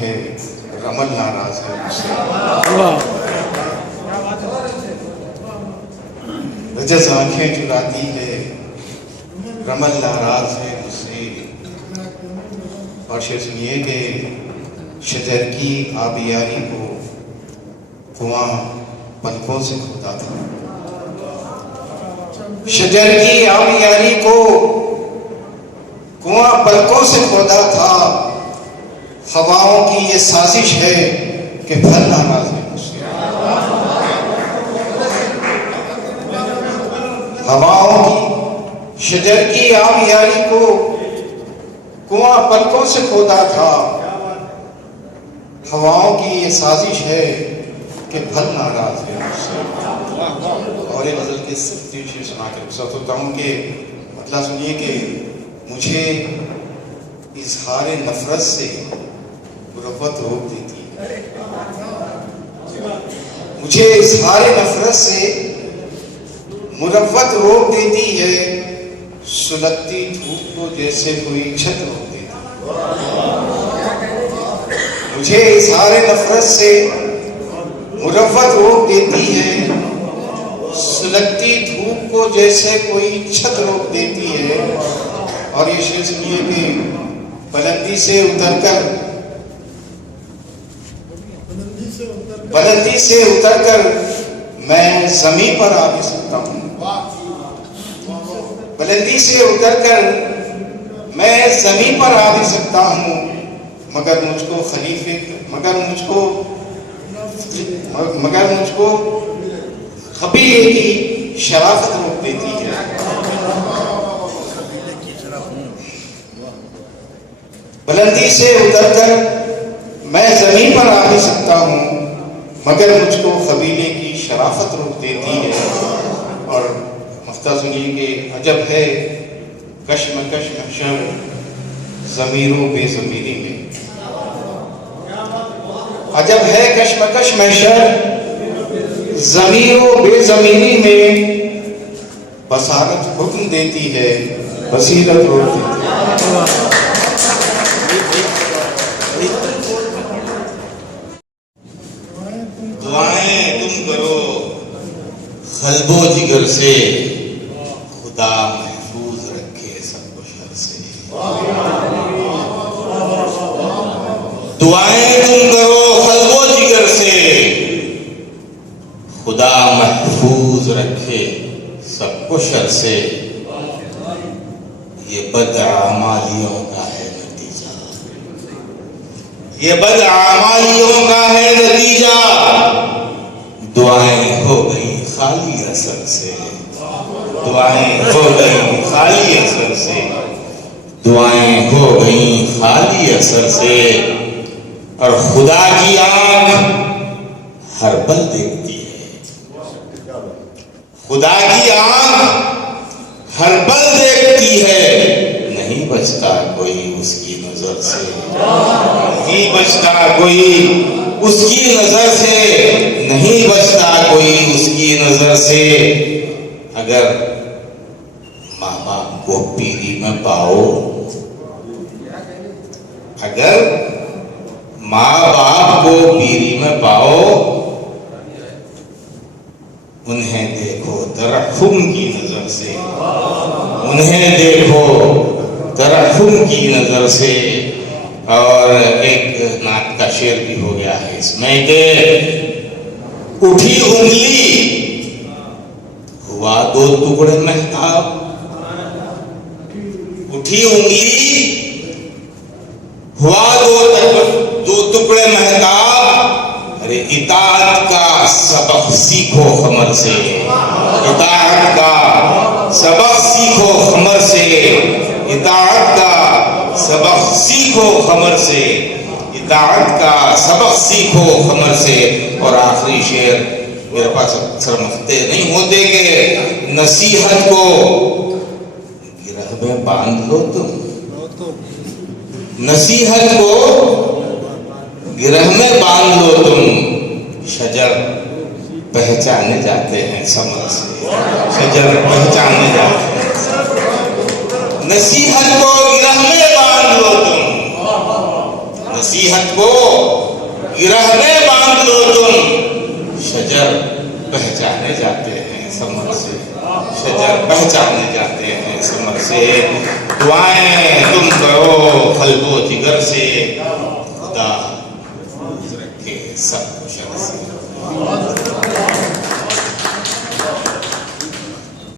ہے رمل ناراض ہے مجھ سے، رجز آنکھیں چراتی ہے رمل ناراض ہے مجھ سے۔ اور شعر سنیے کہ شجر کی آبیاری کو کنواں پلکوں سے کھودا تھا، شجر کی آبیاری کو کنواں پلکوں سے کھودا تھا، ہواؤں کی یہ سازش ہے کہ پھل ناراض ہے مجھ سے۔ ہواؤں کی شجر کی آبیاری کو کنواں پلکوں سے کھودا تھا، ہواؤں کی یہ سازش ہے کہ پھل ناراض ہے مجھ سے۔ اور یہ غزل کے تین شعر سنا کے رخصت ہوتا ہوں کہ مطلب سنیے کہ مجھے اظہار نفرت سے مروت روک دیتی ہے، مجھے اظہار نفرت سے مروت روک دیتی ہے، سلگتی دھوپ کو جیسے کوئی چھت روک دیتی ہے، مجھے اظہار نفرت سے مروت روک دیتی ہے، سلگتی دھوپ کو جیسے کوئی چھت روک دیتی ہے۔ اور یہ شعر سنیے کہ بلندی سے اتر کر میں زمین پر آ بھی سکتا ہوں، بلندی سے اتر کر میں زمین پر آ بھی سکتا ہوں، مگر مجھ کو قبیلے کی شرافت روک دیتی ہے۔ بلندی سے اتر کر میں زمین پر آ بھی سکتا ہوں، مگر مجھ کو قبیلے کی شرافت روک دیتی ہے۔ اور مفتہ سنیے کہ عجب ہے کشمکش محشر ضمیر و بے ضمیری میں، عجب ہے کشمکش محشر ضمیر و بے ضمیری میں، بصارت حکم دیتی ہے بصیرت روک دیتی ہے۔ دعائیں تم کرو قلب و جگر سے، خدا محفوظ رکھے سب کو شر سے۔ دعائیں تم کرو قلب و جگر سے، خدا محفوظ رکھے سب کو شر سے۔ یہ بدعمالیوں کا ہے نتیجہ، یہ بدعمالیوں کا ہے نتیجہ، دعائیں ہو گئی خالی اثر سے، دعائیں ہو گئی خالی اثر سے، دعائیں ہو گئی خالی اثر سے۔ اور خدا کی آنکھ ہر پل دیکھتی ہے، خدا کی آنکھ ہر پل دیکھتی ہے، نہیں بچتا کوئی اس کی نظر سے، نہیں بچتا کوئی اس کی نظر سے، نہیں بچتا کوئی اس کی نظر سے۔ اگر ماں باپ کو پیری میں پاؤ، اگر ماں باپ کو پیری میں پاؤ، انہیں دیکھو ترحم کی نظر سے، انہیں دیکھو ترحم کی نظر سے۔ اور ایک نعت کا شعر بھی ہو گیا ہے اس میں کہ اٹھی انگلی ہوا دو ٹکڑے مہتاب، اٹھی انگلی ہوا دو ٹکڑے مہتاب، اطاعت کا سبق سیکھو خمر سے، اطاعت کا سبق سیکھو خمر سے، اطاعت کا سبق سیکھو خمر سے، اطاعت کا سبق سیکھو خمر سے۔ اور آخری شعر میرے پاس اکثر مفتے نہیں ہوتے کہ نصیحت کو گرہ میں باندھ لو تم، نصیحت کو گرہ میں باندھ لو تم، شجر پہچانے جاتے ہیں ثمر سے، شجر پہچانے جاتے ہیں۔ نصیحت کو گرہ میں باندھ لو تم، نصیحت کو گرہ میں باندھ لو تم، شجر پہچانے جاتے ہیں ثمر سے، شجر پہچانے جاتے ہیں ثمر سے۔ دعائیں تم کرو قلب و جگر سے،